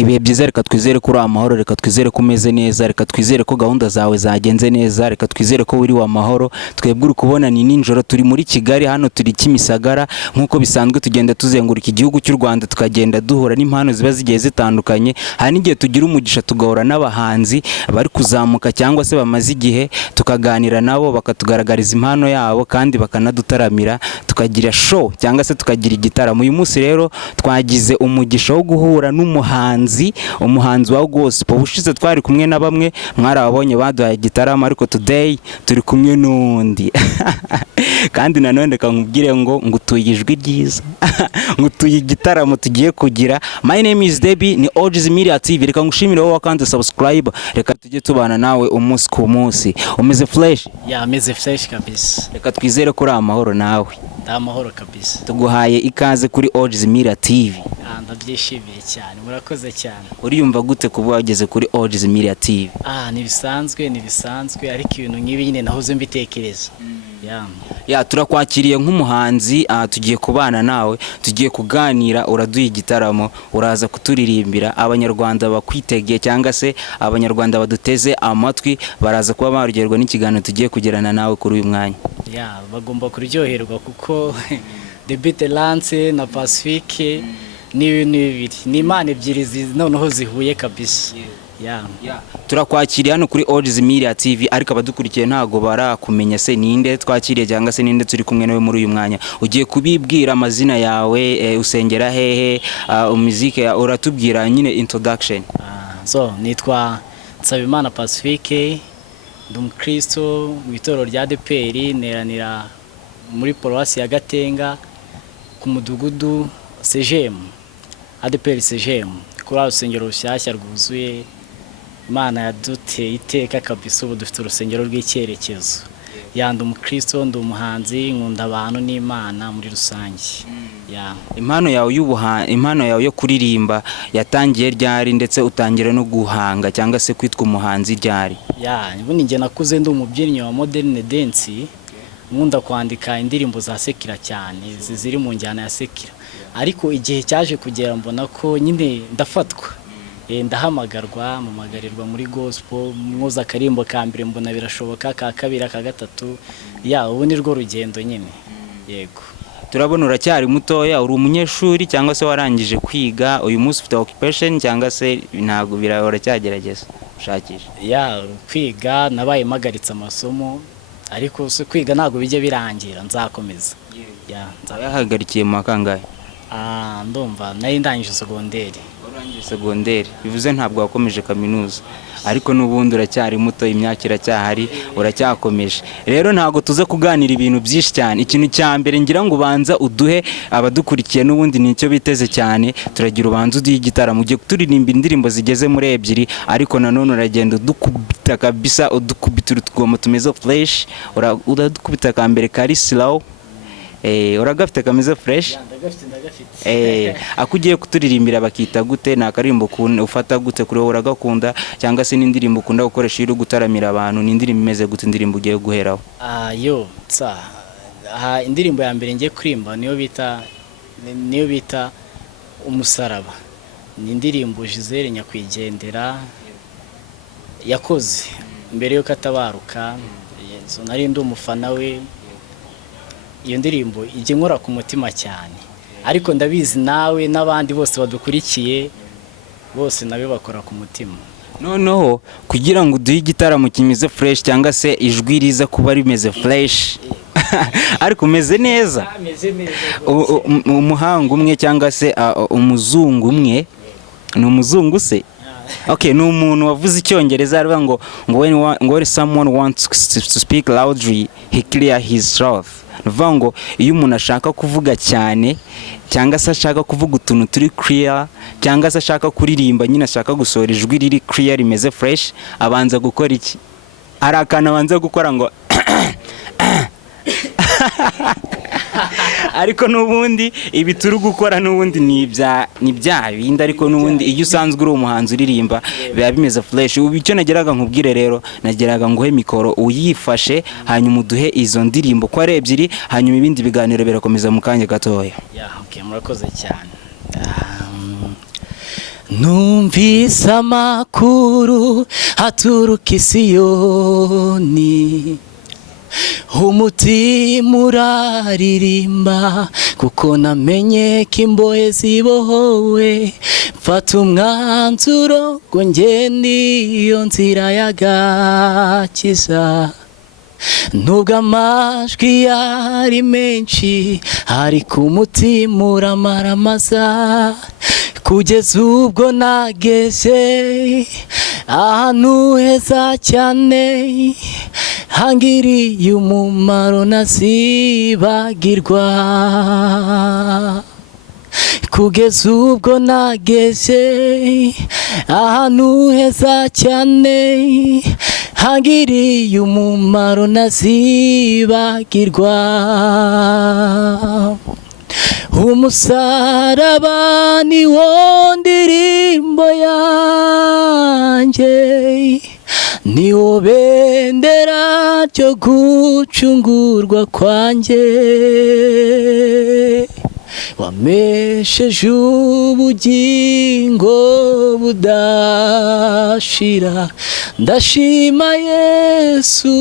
ibihe byiza, reka twizere ko uri amahoro, reka twizere ko umeze neza, reka twizere ko gahunda zawe zagenze neza, reka twizere ko wiriwe amahoro. Twebwe uri kubona ni nijoro, turi muri Kigali, hano turi Kimisagara. Nk'uko bisanzwe tugenda tuzenguruka igihugu cy'u Rwanda, tukagenda duhura n'impano ziba zigiye zitandukanye. Hari n'igihe tugira umugisha tugahura n'abahanzi bari kuzamuka cyangwa se bamaze igihe, tukaganira nabo bakatugaragariza impano yabo kandi bakanadutaramira, tukagira show cyangwa se tukagira igitaramo. Uyu munsi rero twagize umugisha wo guhura n'umuhanzi wa gospel. Ubushize twari kumwe na bamwe mwarababonye baduhaye igitaramo, ariko today turi kumwe n'undi kandi nanone kankubwire ngo ngutuye ijwi ryiza ngutuye igitaramo tugiye kugira. My name is Debbie, ni OG's Media TV. Reka ngushimire wowe wakanda subscribe, reka tujye tubana nawe umunsi ku munsi. Umeze fresh? Ya, ameze fresh kabisa. Reka twizere ko uri amahoro nawe. Amahoro kabisa. Tuguhaye ikaze kuri OG's Media TV. Ndabyishimiye cyane, murakoze cyane. Uriyumva gute kuba wageze kuri OG's Media TV? Nibisanzwe ariko ibintu nk'ibi nyine nahoze mbitekereza. Ya, turakwakiriye nk'umuhanzi, tugiye kubana nawe, tugiye kuganira, uraduha igitaramo, uraza kuturirimbira. Abanyarwanda bakwitegeye cyangwa se abanyarwanda baduteze amatwi baraza kuba barugerwa n'ikiganiro tugiye kugirana nawe kuri uyu mwanya. Ya, bagomba kuryoherwa kuko Debite Lance na Pacifique ni ibintu bibiri, ni imana ebyiri noneho zihuye kabisa. Turakwakiriye hano kuri OG's Media TV, ariko abadukurikiye ntago barakumenya se ninde twakiriye cyangwa se ninde turi kumwe nawe muri uyu mwanya. Ugiye kubibwira amazina yawe, usengera hehe, umuziki uratubwira nyine introduction. Nitwa Nsabimana Pacifique, ndi umukristo mu itorero rya ADPR, neranira muri Paruwasi ya Gatenga ku mudugudu CGM, ADPR CGM, kuri urusengero rushyashya rwuzuye. Imana yaduteye iteka kabisa, ubu dufite urusengero rw'icyerekezo. Ndi umukristo, ndi umuhanzi, nkunda abantu n'Imana muri rusange. Impano yawe yo kuririmba yatangiye ryari, ndetse utangira no guhanga cyangwa se kwitwa umuhanzi ryari? Ubundi njye nakuze ndi umubyinnyi wa modern dance, nkunda kwandika indirimbo za sekira cyane, ziri mu njyana ya sekira. Ariko igihe cyaje kugera mbona ko nyine ndafatwa, mpamagarirwa muri gospel, mwoza akarimbo ka mbere mbona birashoboka, ka kabiri, ka gatatu. Ubu ni rwo rugendo nyine. Yego. Turabona uracyari mutoya, uri umunyeshuri cyangwa se warangije kwiga? Uyu munsi ufite occupation cyangwa se ntago birahora cyagerageza ushakisha? Kwiga nabaye mpagaritse amasomo, ariko se kwiga ntago bijye birangira, nzakomeza. Yahagarikiye mu makangahe? Ndumva nari ndangije segonderi. Bivuze ntabwo wakomeje kaminuza, ariko n'ubundi uracyari muto, imyaka iracyahari, uracyakomeje. Rero ntago tuze kuganira ibintu byinshi cyane. Ikintu cya mbere ngira ngo ubanza uduhe abadukurikiye, n'ubundi nicyo biteze cyane, turagira ubanza uduhe igitaramo. Ugiye kuturirimba indirimbo zigeze muri 2, ariko nanone uragenda udukubita kabisa, udukubita utugoma tumeze fresh. Uradukubita ka mbere kari slow, uragafite kameze fresh. Akugiye kuturirimbira bakita gute? Ni akarimbo ufata gute kuri wowe, uragakunda cyangwa se n'indirimbo ukunda gukoresha iyo gutaramira abantu? Ni indirimbo imeze gute indirimbo ugiye guheraho? Indirimbo ya mbere ngiye kurimba niyo bita Umusaraba. Ni indirimbo Gisele Nyakwigendera yakoze mbere yo katabaruka. Nari ndi umufana we. Iyo ndirimbo ijye nkora ku mutima cyane, ariko ndabizi nawe n'abandi bose badukurikiye bose nabe bakora ku mutima. Noneho kugira ngo uduhe igitaramo kimeze fresh cyangwa se ijwi riza kuba rimeze fresh ariko umeze neza, umuhanga umwe cyangwa se umuzungu umwe, ni umuzungu se? Ni umuntu wavuze icyongereza aravuga ngo when someone wants to speak loudly he clear his throat. Nuvuga ngo iyo umuntu ashaka kuvuga cyane cyangwa se ashaka kuvuga utuntu turi clear cyangwa se ashaka kuririmba, nyine ashaka gusohora ijwi riri clear rimeze fresh, abanza gukora iki? Hari akantu abanza gukora ngo ariko n'ubundi ibi turi gukora n'ubundi ni bya bindi, ariko n'ubundi iyo usanzwe uri umuhanzi uririmba biba bimeze fresh. Ubu icyo nageraga nkubwire rero, nageraga nguhe mikoro uyifashe, hanyuma uduhe izo ndirimbo ko ari 2, hanyuma ibindi biganiro birakomeza mu kanya gatoya. Murakoze cyane. numvise amakuru aturuka i Siyoni, umutima uraririmba kuko namenye ko imbohe zibohowe, mfata umwanzuro ngo ngende iyo nzira y'agakiza. Nubwo amajwi yari menshi ariko umutima uramaramaza, kugeza ubwo nageze ahantu heza cyane hangiriye umumaro ntazibagirwa. Kugeza ubwo nageze ahantu heza cyane hangiriye umumaro ntazibagirwa. Umusaraba ni wo ndirimbo yanjye, ni wo bendera ryo gucungurwa kwanjye. Wamesheje ubugingo budashira, ndashima Yesu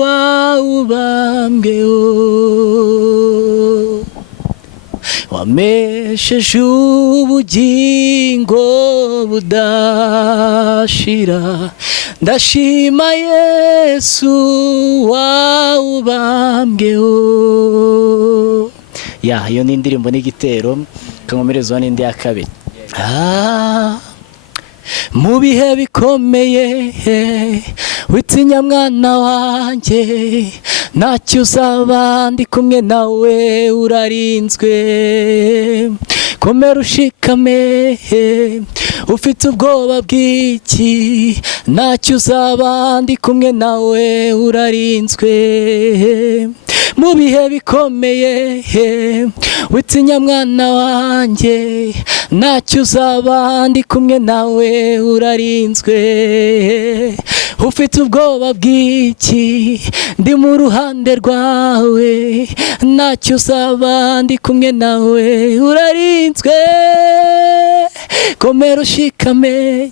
wawubambweho. Wamesheje ubugingo budashira, ndashima Yesu wawubambweho. Iyo ni indirimbo n'igitero, kankomerezo n'indi ya kabiri. Mu bihe bikomeye witinya mwana wanjye, ntacyo uzaba ndi kumwe nawe urarinzwe. Komera ushikame, ufite ubwoba bw'iki, ntacyo uzaba ndi kumwe nawe urarinzwe. Mu bihe bikomeye witinya mwana wanjye, ntacyo uzaba ndi kumwe nawe urarinzwe. Ufite ubwoba bw'iki, ndi mu ruhande rwawe, ntacyo uzaba ndi kumwe nawe urarinzwe. Komera ushikame.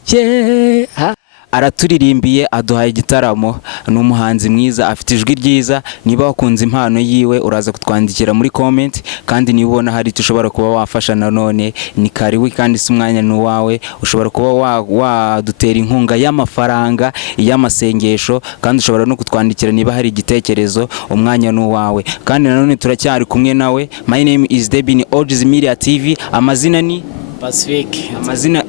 Araturirimbiye, aduhaye igitaramo. Ni umuhanzi mwiza, afite ijwi ryiza. Niba wakunze impano yiwe uraza kutwandikira muri comment, kandi niba ubona hari icyo ushobora kuba wafasha nanone ni karibu, kandi si umwanya ni uwawe. Ushobora kuba wadutera inkunga y'amafaranga, y'amasengesho, kandi ushobora no kutwandikira niba hari igitekerezo. Umwanya ni uwawe, kandi nanone turacyari kumwe nawe. My name is Debin Ojiz Media TV. Amazina ni Pacifique. Amazina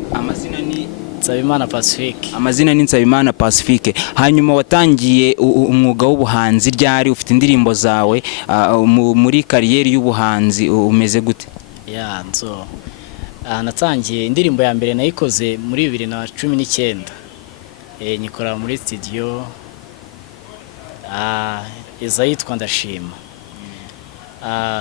ni Nsabimana Pacifique. Amazina ni Nsabimana Pacifique. Hanyuma watangiye umwuga w'ubuhanzi ryari? Ufite indirimbo zawe muri kariyeri y'ubuhanzi umeze gute? Natangiye indirimbo ya mbere nayikoze muri 2019. Nyikora muri studio izayitwa Ndashima.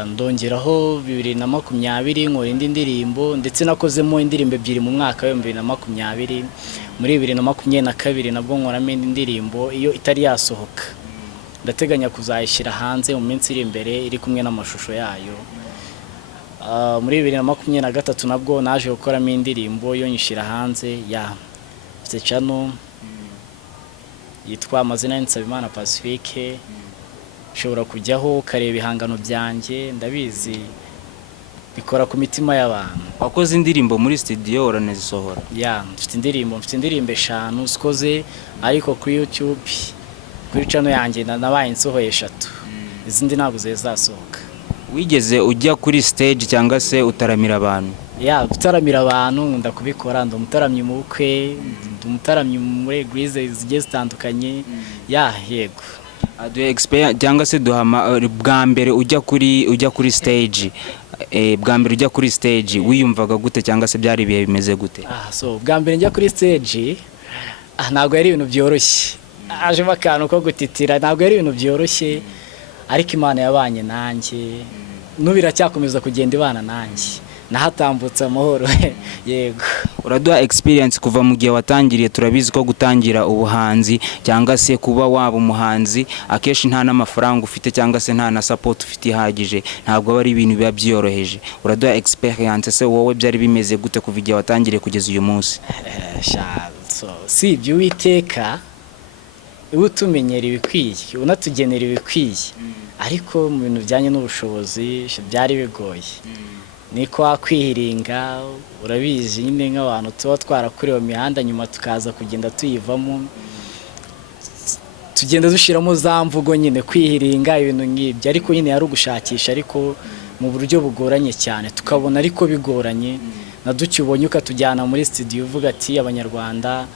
Ndongeraho 2020 nkora indi ndirimbo, ndetse nakozemo indirimbo ebyiri mu mwaka wa 2020. Muri 2022 nabwo nkoramo indi ndirimbo, iyo itari yasohoka. Ndateganya kuzayishyira hanze mu minsi iri imbere, iri kumwe n'amashusho yayo. Muri 2023 nabwo naje gukoramo indirimbo yo nyishyira hanze mfite channel yitwa Amazina Nsabimana Pacifique. Ushobora kujyaho ukareba ibihangano byanjye, ndabizi bikora ku mitima y'abantu. Wakoze indirimbo muri studio uranazisohora? Mfite indirimbo 5 zikoze, ariko kuri YouTube kuri channel yanjye nabaye nsohoye 3. Izindi ntabwo zizasohoka. Wigeze ujya kuri stage cyangwa se utaramira abantu? Gutaramira abantu ndakubikora. Ndo mutaramye mu bukwe, ndumutaramye muri eglise zigiye zitandukanye. Yego. Aduhe experience cyangwa se bwa mbere ujya kuri stage, bwa mbere ujya kuri stage wiyumvaga gute cyangwa se byari ibihe bimeze gute? Bwa mbere njya kuri stage ntabwo yari ibintu byoroshye, ajemo akantu ko gutitira, ntabwo yari ibintu byoroshye, ariko Imana yabanye nanjye, n'ubira cyakomeza kugenda ibana nanjye. nahatambutse amahoro yego. Uraduha experience kuva mu gihe watangiriye. Turabizi ko gutangira ubuhanzi cyangwa se kuba waba umuhanzi akenshi nta n'amafaranga ufite cyangwa se nta na support ufite ihagije, ntabwo aba ari ibintu biba byoroheje. Uraduha experience se wowe byari bimeze gute kuva igihe watangiriye kugeza uyu munsi? Si ibyo Uwiteka uba utumenyera ibikwiye unatugenera ibikwiye, ariko mu bintu bijyanye n'ubushobozi byari bigoye. Niko wakwihiringa, urabizi nyine nk'abantu tuba twarakorewe imihanda nyuma tukaza kugenda tuyivamo, tugenda dushiramo za mvugo nyine kwihiringa ibintu nk'ibyo, ariko nyine yari ugushakisha ariko mu buryo bugoranye cyane, tukabona ariko bigoranye na dukibonye ukatujyana muri studio uvuga ati abanyarwanda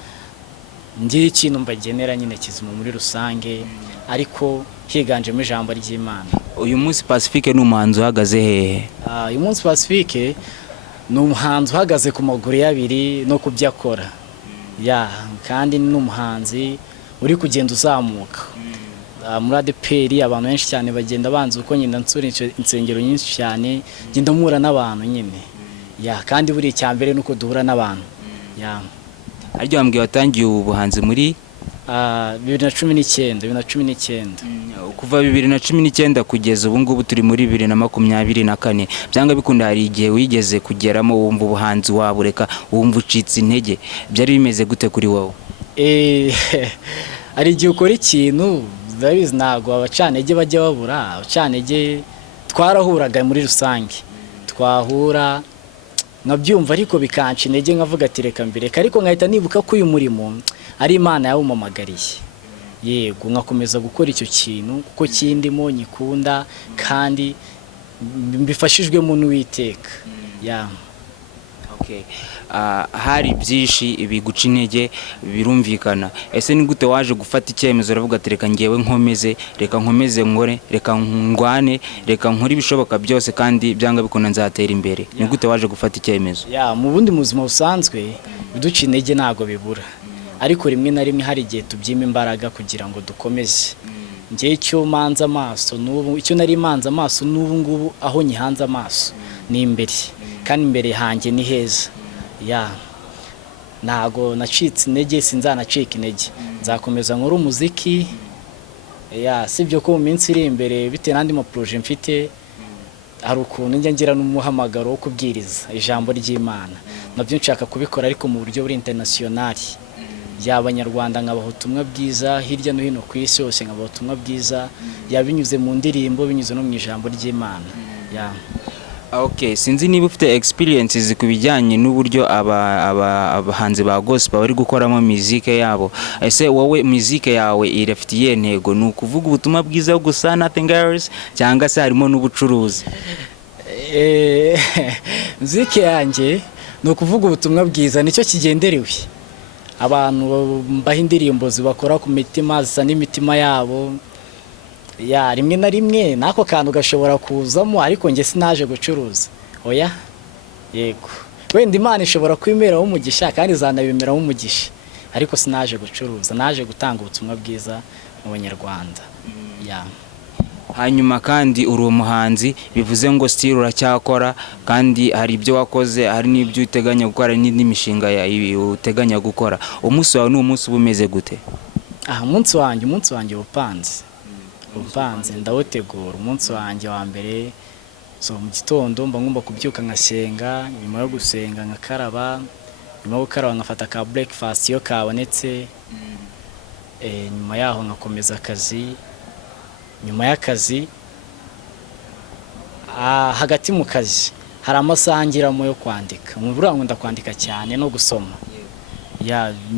ngira ikintu mbagenera nyine kizima muri rusange, ariko higanjemo ijambo ry'Imana. Uyu munsi Pacifique ni umuhanzi uhagaze hehe? Uyu munsi Pacifique ni umuhanzi uhagaze ku maguru y'abiri no ku byo akora, kandi ni umuhanzi uri kugenda uzamuka muri ADPR. Abantu benshi cyane bagenda banze uko nyine nsura insengero nyinshi cyane, ngenda mpura n'abantu nyine, kandi buri cyambere nuko duhura n'abantu. Aryo wambwiye watangiye ubu buhanzi muri 2019. Kuva 2019 kugeza ubu ngubu turi muri 2024, byanga bikunda hari igihe wigeze kugeramo wumva ubuhanzi wabureka, wumva ucitse intege, byari bimeze gute kuri wowe? Ari igihe ukora ikintu ndabizi ntago abacanege bajya babura. Abacanege twarahuraga muri rusange, twahura nkabyumva ariko bikanca intege, nkavuga ati reka mbireka, ariko nkahita nibuka ko uyu murimo ari Imana yawumamagariye, yego nkakomeza gukora icyo kintu kuko kindimo nyikunda kandi mbifashijwemo n'Uwiteka. Hari byinshi biguca intege birumvikana. Ese ni gute waje gufata icyemezo uravuga ati reka ngewe nkomeze, reka nkomeze nkore, reka ngwane, reka nkore ibishoboka byose kandi byanga bikunda nzatera imbere? Ni gute waje gufata icyemezo? Mu bundi buzima busanzwe biduca intege ntago bibura, ariko rimwe na rimwe hari igihe tubyima imbaraga kugira ngo dukomeze. Ngiye icyo manza amaso n'ubu, icyo nari manza amaso n'ubu ngubu aho nyihanze amaso ni imbere, kandi imbere hanjye ni heza. Ntago nacitse intege, sinzanacika intege, nzakomeza nkora umuziki. Sibyo ko mu minsi iri imbere bitewe n'andi ma projet mfite, hari ukuntu njya ngira n'umuhamagaro wo kubwiriza ijambo ry'Imana, nabyo nshaka kubikora ariko mu buryo buri international. Abanyarwanda nkabaha ubutumwa bwiza hirya no hino ku isi hose, nkabaha ubutumwa bwiza yabinyuze mu ndirimbo, binyuze no mu ijambo ry'Imana. Sinzi niba ufite experiences ku bijyanye n'uburyo abahanzi ba gospel bari gukoramo muzike yabo. Ese wowe muzike yawe irafitiye ntego ni ukuvuga ubutumwa bwiza gusa, nothing else, cyangwa se harimo n'ubucuruzi? Muzike yanjye ni ukuvuga ubutumwa bwiza, nicyo kigenderewe. Abantu mbaha indirimbo zibakora ku mitima, zisa n'imitima yabo. Rimwe na rimwe nako kantu gashobora kuzamo, ariko nge sinaje gucuruza. Yego, wenda Imana ishobora kwimeraho umugisha kandi zanabimeraho umugisha, ariko sinaje gucuruza, naje gutanga ubutumwa bwiza mu Banyarwanda. Hanyuma kandi uri umuhanzi, bivuze ngo still uracyakora, kandi hari ibyo wakoze, hari n'ibyo uteganya gukora, n'indi mishinga uteganya gukora. Umunsi wawe ni umunsi bumeze gute? Umunsi wanjye upanze ndawutegura. Umunsi wanjye wa mbere, mu gitondo mba ngomba kubyuka nkasenga, nyuma yo gusenga nkakaraba, nyuma yo gukaraba nkafata ka breakfast iyo kabonetse, nyuma yaho nkakomeza akazi. Nyuma y'akazi, hagati mu kazi hari amasaha ngiramo yo kwandika. Mu buryo nkunda kwandika cyane no gusoma.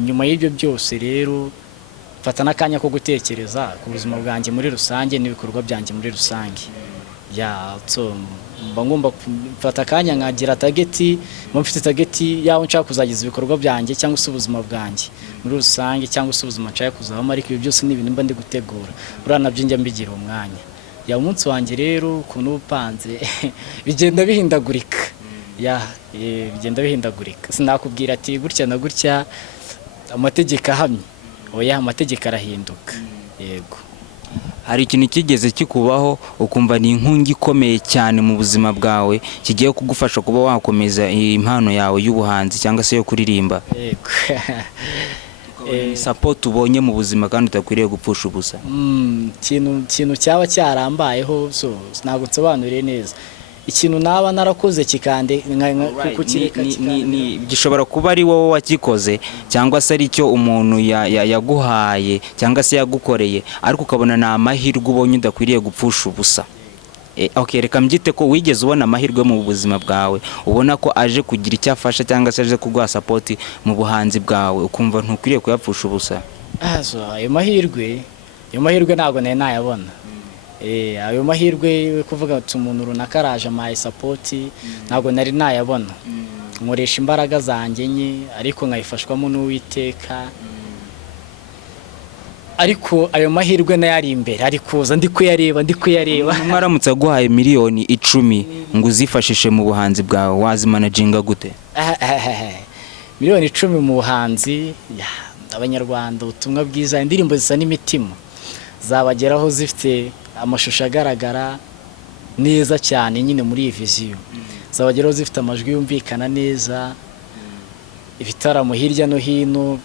Nyuma y'ibyo byose rero mfata n'akanya ko gutekereza ku buzima bwanjye muri rusange n'ibikorwa byanjye muri rusange. Mba ngomba mfata akanya nkagira target, mfite target yaho nshaka kuzagiza ibikorwa byanjye cyangwa se ubuzima bwanjye muri rusange, cyangwa se ubuzima nshaka kuzabamo, ariko ibi byose ni ibintu mba ndi gutegura. Nabyo njya mbigira umwanya. Umunsi wanjye rero ukuntu upanze bigenda bihindagurika. Bigenda bihindagurika, sinakubwira ati gutya na gutya amategeko ahamye. Amategeko arahinduka. Yego. hari ikintu kigeze kikubaho ukumva ni inkungi ikomeye cyane mu buzima bwawe kigiye kugufasha kuba wakomeza impano yawe y'ubuhanzi cyangwa se yo kuririmba? Yego. Support ubonye mu buzima kandi utakwiriye gupfusha ubusa. Ikintu cyaba cyarambayeho so ntabwo nsobanuriye neza. Ikintu naba narakoze kikande kukireka gishobora kuba ari wowe wakikoze cyangwa se ari cyo umuntu yaguhaye cyangwa se yagukoreye, ariko ukabona ni amahirwe ubonye udakwiriye gupfusha ubusa. Okay, reka mbyite ko wigeze ubona amahirwe mu buzima bwawe, ubona ko aje kugira icyo afasha cyangwa se aje kuguha support mu buhanzi bwawe, ukumva ntukwiriye kuyapfusha ubusa. Ayo mahirwe ntabwo nari nayabona. Ayo mahirwe kuvuga ati umuntu runaka araje amaye support ntabwo nari nayabona. Nkoresha imbaraga zanjye nke ariko nkayifashwamo n'Uwiteka. Ariko ayo mahirwe nayari imbere ariko ndi kuyareba. Mwaramutse aguhaye miliyoni 10 ngo uzifashishe mu buhanzi bwawe, wazimanaginga gute? Miliyoni 10 mu buhanzi, abanyarwanda ubutumwa bwiza, indirimbo zisa n'imitima zabageraho zifite amashusho agaragara neza cyane nyine muri iyi viziyo, zabageraho zifite amajwi yumvikana neza, ibitaramo hirya no hino,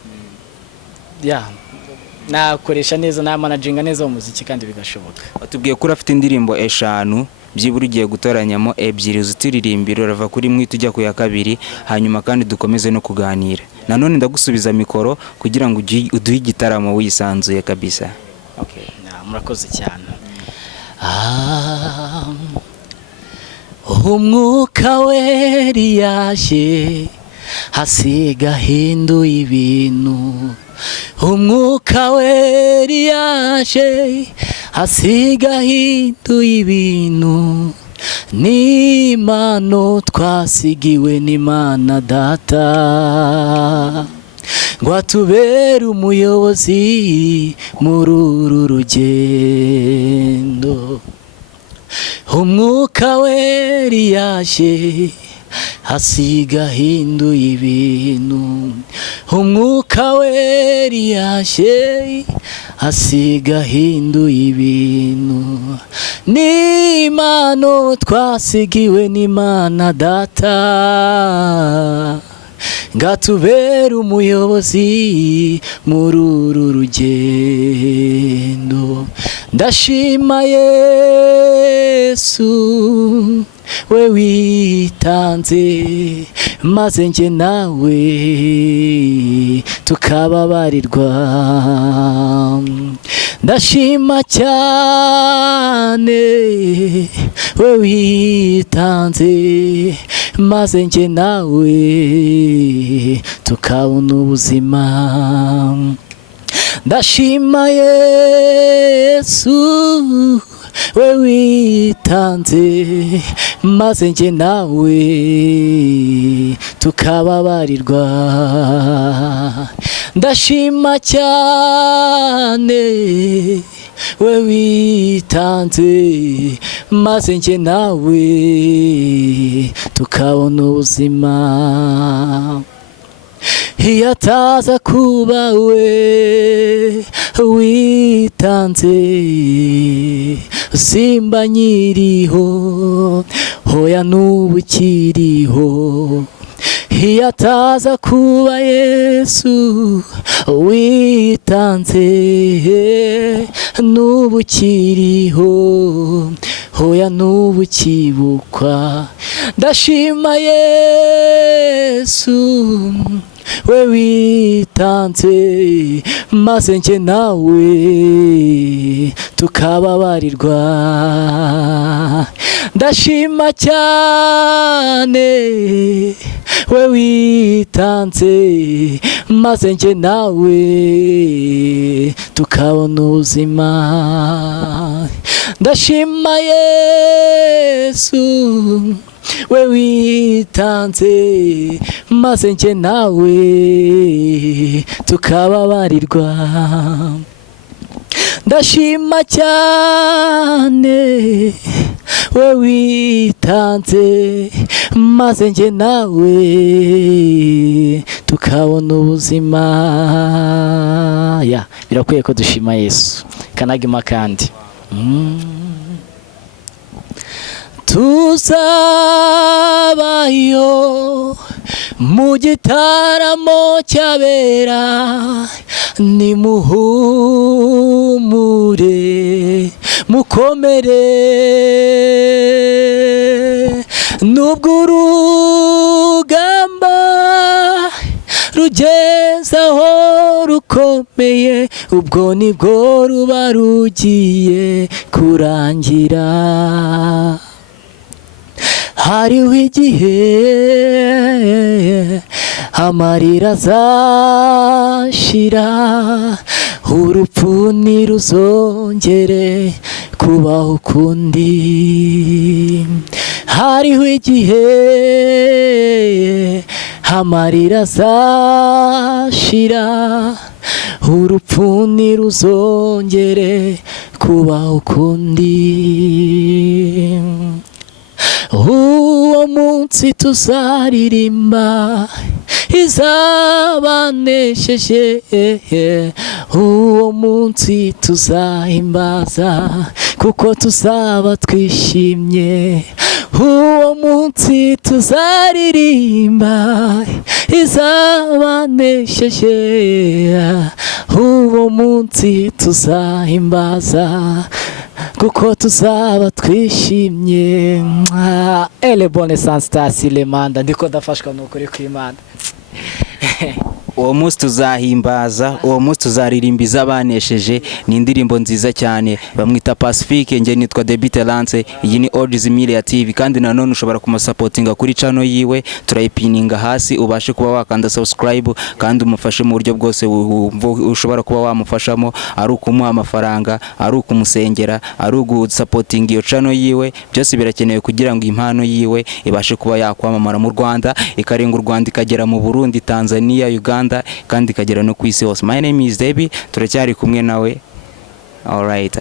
nakoresha neza na managinga neza umuziki kandi bigashoboka. Watubwiye ko urafite indirimbo 5 byibura ugiye gutoranyamo 2 uzitiririmbira, urava kuri imwe tujya ku ya 2, hanyuma kandi dukomeze no kuganira. Nanone ndagusubiza mikoro kugira ngo uduhe igitaramo wisanzuye kabisa. Okay, murakoze cyane. Umwuka weri yaje hasiga hinduye ibintu. Umwuka weri yaje hasiga hinduye ibintu. Ni impano twasigiwe n'Imana Data ngo atubere umuyobozi muri uru rugendo. Umwuka weri yaje hasiga hinduye ibintu. Umwuka weri yaje hasiga hinduye ibintu. Ni impano twasigiwe n'Imana Data ngo atubere umuyobozi muri uru rugendo. Ndashima Yesu we witanze maze njye nawe tukababarirwa. Ndashima cyane we witanze maze njye nawe tukabona ubuzima. Ndashima Yesu we witanze maze njye nawe tukababarirwa. Ndashima cyane we witanze maze njye nawe tukabona ubuzima. Iyo ataza kuba we witanze simba nyiriho, hoya n'ubu ukiriho. Iyo ataza kuba Yesu witanze n'ubu ukiriho, hoya n'ubu ukibukwa. Ndashima Yesu we witanze maze njye nawe tukababarirwa. Ndashima cyane we witanze maze njye nawe tukabona ubuzima. Ndashima Yesu we witanze maze njye nawe tukababarirwa. Ndashima cyane we witanze maze njye nawe tukabona ubuzima. Birakwiye ko dushima Yesu kanagima kandi tuzabayo mu gitaramo cy'abera, nimuhumure mukomere, nubwo urugamba rugeze aho rukomeye, ubwo nibwo ruba rugiye kurangira. Hariho igihe amarira azashira, urupfu ntiruzongere kubaho ukundi. Hariho igihe amarira azashira, urupfu ntiruzongere kubaho ukundi. Uwo munsi tuzaririmba izabanesheje, uwo munsi tuzahimbaza kuko tuzaba twishimye. Uwo munsi tuzaririmba izabanesheje, uwo munsi tuzahimbaza kuko tuzaba twishimye. Ele bone sanstasi lemanda, ndiko ndafashwa n'ukuri kw'Imana. Uwo munsi tuzahimbaza, uwo munsi tuzaririmba izabanesheje. Ni indirimbo nziza cyane, bamwita Pacifique, nge nitwa Debite Lance. Iyi ni Oldies Media TV, kandi nanone ushobora kumusapotinga kuri channel yiwe, turayipininga hasi, ubashe kuba wakanda subscribe kandi umufashe mu buryo bwose ushobora kuba wamufashamo, ari ukumuha amafaranga, ari ukumusengera, ari ugusapotinga iyo channel yiwe. Byose birakenewe kugira ngo impano yiwe ibashe kuba yakwamamara mu Rwanda, ikarenga u Rwanda ikagera mu Burundi, Tanzania, Uganda, kandi ikagera no ku isi hose. My name is Debbie, turacyari kumwe nawe. Alright.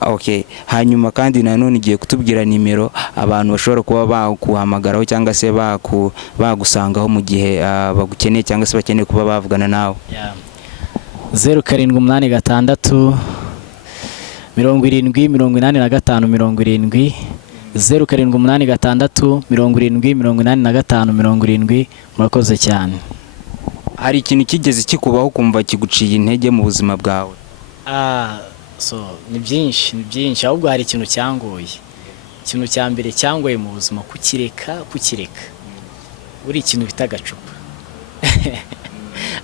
Okay. Hanyuma kandi nanone igiye kutubwira nimero abantu bashobora kuba bakuhamagaraho cyangwa se bagusangaho mu gihe bagukeneye cyangwa se bakeneye kuba bavugana nawe. 0786 70 85 70, 0786 70 85 70. Murakoze cyane. Hari ikintu kigeze kikubaho kumva kiguciye intege mu buzima bwawe? Ni byinshi, ahubwo hari ikintu cyangoye. Ikintu cya mbere cyangoye mu buzima kukireka. Uri ikintu bita agacupa.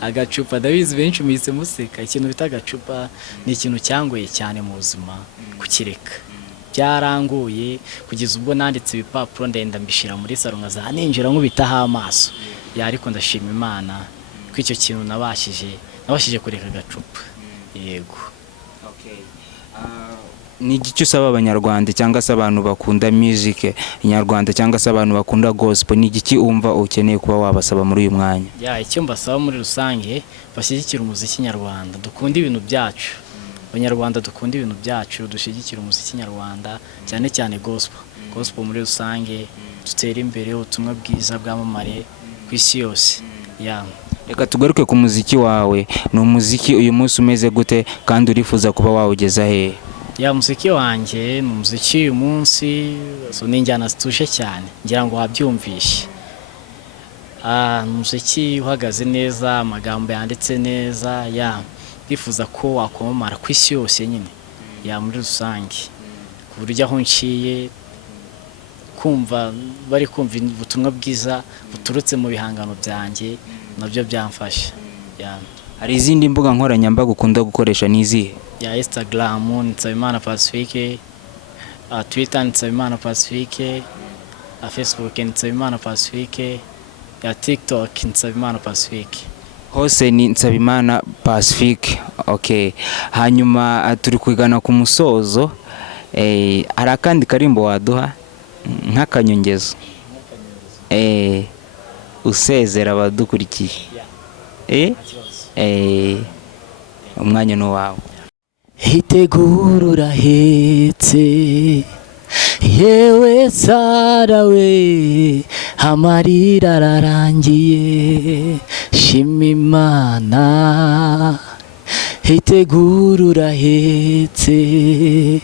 Agacupa ndabizi benshi muhise museka. Ikintu bita agacupa ni ikintu cyangoye cyane mu buzima kukireka. Byarangoye kugeza ubwo nanditse ibipapuro ndenda mbishira muri salo nkaza ninjira nkubitaho amaso. Ariko ndashima Imana ko icyo kintu nabashije kureka agacupa. Yego. Okay. Ni iki usaba abanyarwanda cyangwa se abantu bakunda music nyarwanda cyangwa se abantu bakunda gospel, ni iki umva ukeneye kuba wabasaba muri uyu mwanya? Icyo mbasaba muri rusange, bashyigikira umuziki nyarwanda, dukunda ibintu byacu. Abanyarwanda dukunda ibintu byacu, dushyigikira umuziki nyarwanda, cyane cyane gospel muri rusange, dutere imbere, ubutumwa bwiza bwamamare ku isi yose. Reka tugaruke ku muziki wawe. Ni umuziki uyu munsi umeze gute kandi urifuza kuba wawugeza he? Muziki wanjye ni umuziki uyu munsi ni injyana zituje cyane, ngira ngo wabyumvishe. Umuziki uhagaze neza, amagambo yanditse neza, ndifuza ko wakwamamara ku isi yose nyine, muri rusange, ku buryo aho nciye bari kumva ubutumwa bwiza buturutse mu bihangano byanjye, nabyo byamfasha. Hari izindi mbuga nkoranyambaga ukunda gukoresha n'izihe? Instagram Nsabimana Pacifique, Twitter Nsabimana Pacifique, Facebook Nsabimana Pacifique, TikTok Nsabimana Pacifique. Hose ni Nsabimana Pacifique. Okay. Hanyuma turi kwigana ku musozo, hari akandi karimbo waduha nk'akanyongezo usezera abadukurikiye? Umwanya ni wawe. Hitegura urahetse, yewe Sara we, amarira ararangiye, shima Imana. Hitegura urahetse,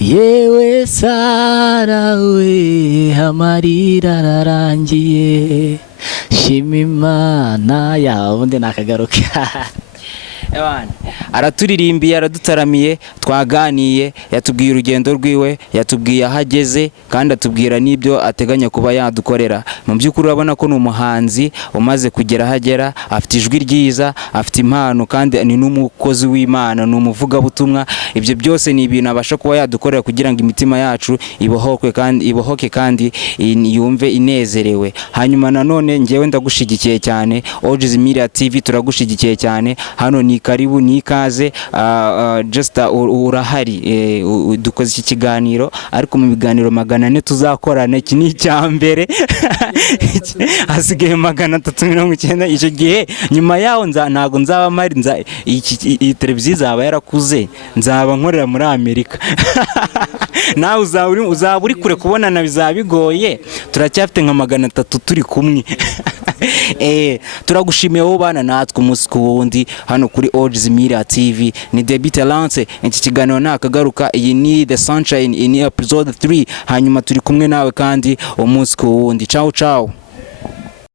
yewe Sara we amarira ararangiye shima Imana yawe ubundi nakagaruka. Araturirimbiye, aradutaramiye, twaganiye, yatubwiye urugendo rwiwe, yatubwiye aho ageze kandi atubwira n'ibyo ateganya kuba yadukorera. Mu by'ukuri urabona ko ni umuhanzi umaze kugera aho agera, afite ijwi ryiza, afite impano kandi ni n'umukozi w'Imana, ni umuvugabutumwa. Ibyo byose ni ibintu abasha kuba yadukorera kugira ngo imitima yacu ibohoke kandi yumve inezerewe. Hanyuma nanone njyewe ndagushigikiye cyane, Ojiz Media TV turagushigikiye cyane. Hano ni karibu, ni ikaze, just urahari, dukoze iki kiganiro ariko mu biganiro 400 tuzakorana, iki ni icyambere hasigaye 390. icyo gihe nyuma yaho ntago nzaba mari, iyi televiziyo izaba yarakuze, nzaba nkorera muri Amerika. Nawe uzaba uri kure kubonana bizaba bigoye, turacyafite nka 300 turi kumwe. Turagushimiye wowe bana natwe umunsi ku wundi hano kuri Ojiz Media TV. Ni Deby Talance, iki kiganiro nakagaruka. Iyi ni The Sunshine in episode 3, hanyuma turi kumwe nawe kandi umunsi ku wundi. Ciao ciao.